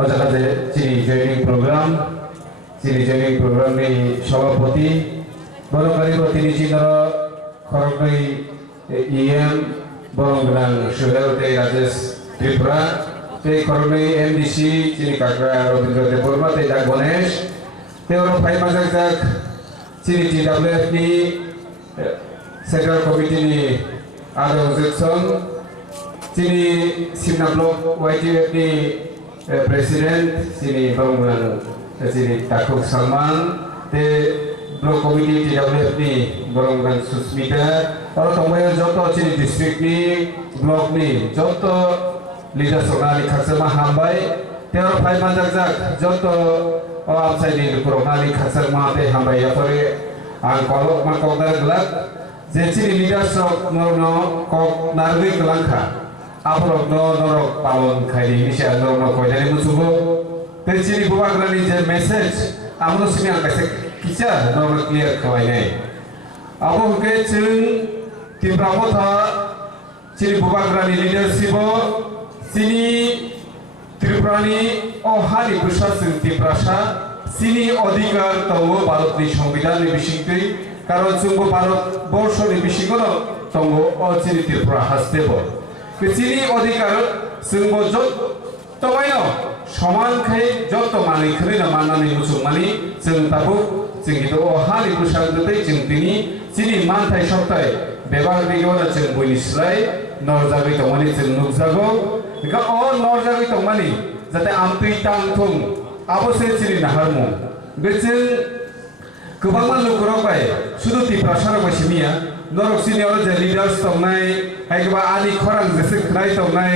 অজাকাতে চিনি জয়নিং প্রোগ্রামনি সভাপতি বরকারি প্রতিনিধি খরগই ইএম বরংগ্রাং সুহেলতে রাজেশ ত্রিপুরা তে খরগই এমডিসি চিনি কাকরা রবীন্দ্র দেববর্মা তে ডাক গণেশ তে ওর ফাই মাজাক চিনি টিডব্লিউএফ ni Central Committee ni Ado Jackson sini Simna Blok YTF ni President sini Bangunan sini Takuk Salman te Blok Committee TWF ni Bangunan Susmita और तंबाया जोतो sini district ni blok ni जोतो leader sonali khasama hambai te और phi माजाक जोतो outside ni kuromali khasama te hambai ya pore ang kolok makauda gelak Jadi leader sok nono kok narwi kelangka, apalog nono palon kali ini sih nono kau jadi musuh. Jadi buat kerana je message, amno sini angkat kisah nono clear kau ini. Aku ke ceng tim ramota, jadi buat kerana leadership sini Tripurani oh hari pusat Tripurasa sini অধিকার tahu Bharat ni সংবিধান ni bisingkri কারণ চুম্ব ভারতবর্ষের বিশিগণ তঙ্গ অচিনি ত্রিপুরা হাসতেব চিনি অধিকার চুম্ব যতবাই সমান খাই যত মানি খাই না মাননাनै মুসুমানি जों তাবো जों কিন্তু হালি বুসাগदै जों তিনি চিনি মানথাই সপ্তাহ ব্যবহার দিগনা जों বইনিস্লাই নরজাগৈ তমানি जों নুকজাগো गा अ नरजागै तमानि जाते आमतै तांथुं आबोसे चिनि नाहारमु बेजों गोबां मानलुखुराव बाय सुदु तिप्रासाराव बायसिनिया नरक सिनियाव जे लिडार्स तंनाय हायगबा आनि खरां जेसे खनाय तंनाय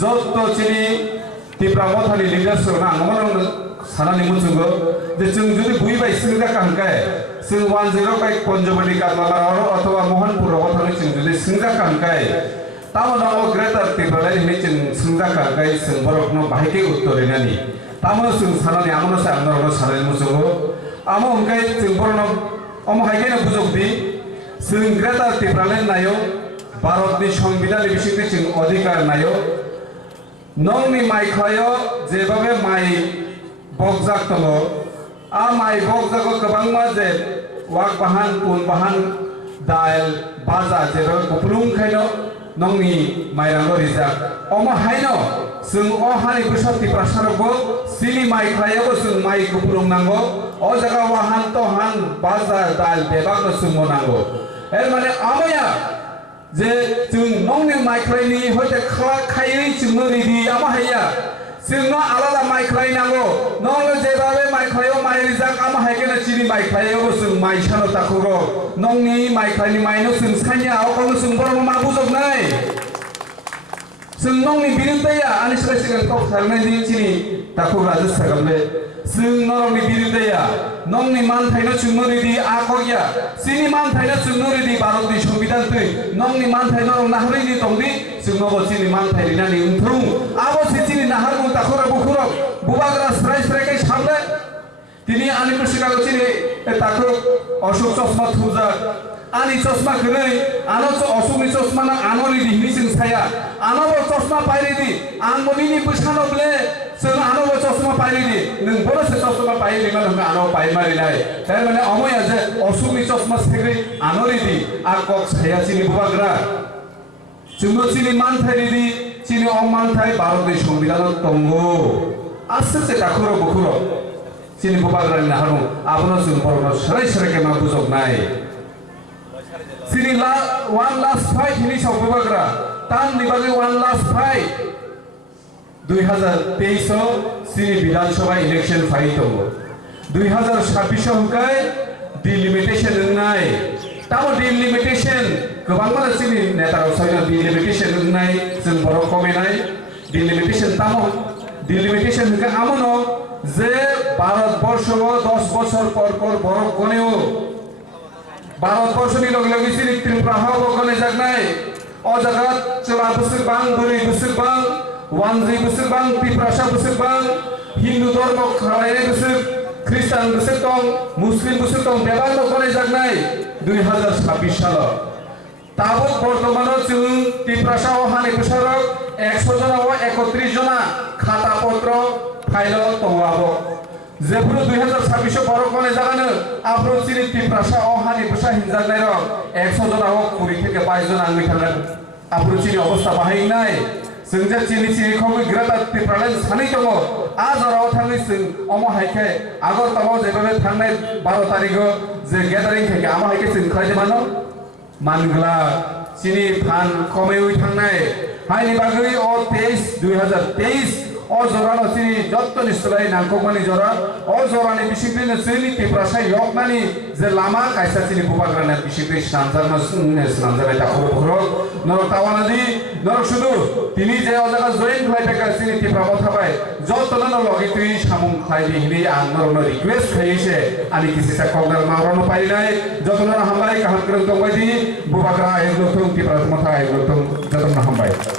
जत्त चिनि तिप्रा मथानि लिडार्स ना आंगमन सानानि मुसुगो जे जों जुदि बुइ बाय सिंगा कांकाय जों 10 बाय पन्जबानि कादलामार अथवा मोहनपुर रथानि जों जुदि सिंगा कांकाय तामन ग्रेटर तिप्रालाय नि जों सिंगा कांकाय जों बरकनो बाहायके उत्तरिनानि तामन जों सानानि आमनो सा आंनो सानानि मुसुगो आमो उनकाय जों बरनो अम हायकेनो बुजोगदि जों ग्रेटर तिप्रालाय नायो भारतनि संविधाननि बिसिङै जों अधिकार नायो नंनि माइखायो जेबाबे माइ बगजाक दङ आ माइ बगजाको गोबांमा जे वाक बाहान पुन बाहान दाल बाजा जेरो गुप्लुं खायनो नंनि माइरांगो रिजाक अम हायनो जों अ हानि बुसा तिप्रासारबो सिनि माइखायाबो जों माइ गुप्लुं नांगौ अ जागा वाहान तो हान बाजा दाल बेबागो सुमो नांगौ एर माने आमाया जे जों नंनि माइख्लायनि हयते खायै जोंनो रेडि आमा हाया जोंनो आलादा माइख्लाय नांगौ नंनो जेबाबे माइख्लायाव माइ रिजाक आमा हायकेनो चिनि माइख्लायाव जों माइ सानो ताखुरो नंनि माइख्लायनि माइनो जों सान्या आवकावनो जों बरनो मा बुजोबनाय जों नंनि बिरुद्धाया आनि सिगां टक थारनायनि चिनि ताखु राजेश सागामले जों नरनि बिरुद्धाया नंनि मानथायनो जोंनो रेडि आखया चिनि मानथायनो जोंनो रेडि भारतनि संविधान तै नंनि मानथायनो नाहरैनि दंदि जोंनो चिनि मानथायरिनानि उन्थ्रुं आबो चिनि नाहरगु ताखुरा बुखुरो बुबाग्रा स्राय स्रायकै सामले तिनि आनि मुसिगाव चिनि ताखु अशोक चश्मा थुजा आनि चश्मा खनै आनो अशोकनि चश्मा ना आनोनि दिहनि जों साया आनोबो चश्मा पाइरेदि आं मनिनि बैसानोब्ले जों आनोबो चश्मा पाइरेदि नों बरसे चश्मा पाइरेदि मान आनो पाइमारिनाय तार माने अमया जे अशोकनि चश्मा सेग्रै आनोरिदि आकक साया चिनि बुबाग्रा जोंनो चिनि मानथायरिदि चिनि अमानथाय भारतनि संविधानाव दंगो आससे ताखुरो बुखुरो चिनि बुबाग्रानि नाहारु आबनो जों बरनो सराय सरायके मा बुजोबनाय Sini one last fight ini saubagra tan dibagi one last fight 2023 sini বিধানসভা ইলেকশন ফাইট হবো 2026 হকাই ডিলিমিটেশন নাই তাও ডিলিমিটেশন गोबां माने sini नेताराव साइना डिलिमिटेशन নাই जों बर कमे নাই डिलिमिटेशन तामो डिलिमिटेशन हका আমনো যে ভারতবর্ষ 10 বছর পর পর বড় কোনেও भारतवर्षनि लगे लगे सिनि त्रिपुरा हावगने जागनाय अ जागात चला बोसोरबां बोरै बोसोरबां वानजि बोसोरबां त्रिपुरासा बोसोरबां हिन्दु धर्म खालायनाय बोसोर ख्रिस्टान बोसोर दं मुस्लिम बोसोर दं बेबार गने जागनाय 2026 साल তাবক বর্তমানে जों ত্রিপ্রাসা ও হানি প্রসারক 100 जना ও 31 जना খাতাপত্র ফাইল দङाबो जेफोर 2026 बर'खने जागानो आफ्रो चिनि ত্রিপ্রাসা ও হানি প্রসা হিনজাनाय रक 100 जना ও 20 থেকে 22 जना आंनि थांगोन आफ्रो चिनि अवस्था बाहायनाय जों जे चिनि खौ ग्रेटा ত্রিপ্রালাই सानै दङ आजराव थाङै जों अम हायखे आगरतालाव जेबे थांनाय 12 तारिखो जे गेदारिं थांगे आम हायखे जों खालायदे मानो मानग्ला चिनि फान कमेवै थांनाय हायनि बागै अ 2023 अ जरानो चिनि जत्त निस्तलाय नांगौमानि जरा अ जरानि बिसिंनो जोंनि ত্রিপ্রাসাय यकनानि जे लामा कायसा चिनि बुबाग्राना बिसिंनि स्नानजानाय दाखुरखुर नर तावानादि नर सुदु तिनि जे अजागा जयेन खालायबाय चिनि ত্রিপ্রাসাव थाबाय जत्तनो लगि तुइ सामुं खायदि हिनि आं नरनो रिक्वेस्ट खायसे आनि किसिसा कौनार मावरानो पाइनाय जत्तनो हामबाय काहाम ग्रं दंबायदि बुबाग्रा एगलथुं ত্রিপ্রাসাव थाय एगलथुं जत्तनो हामबाय।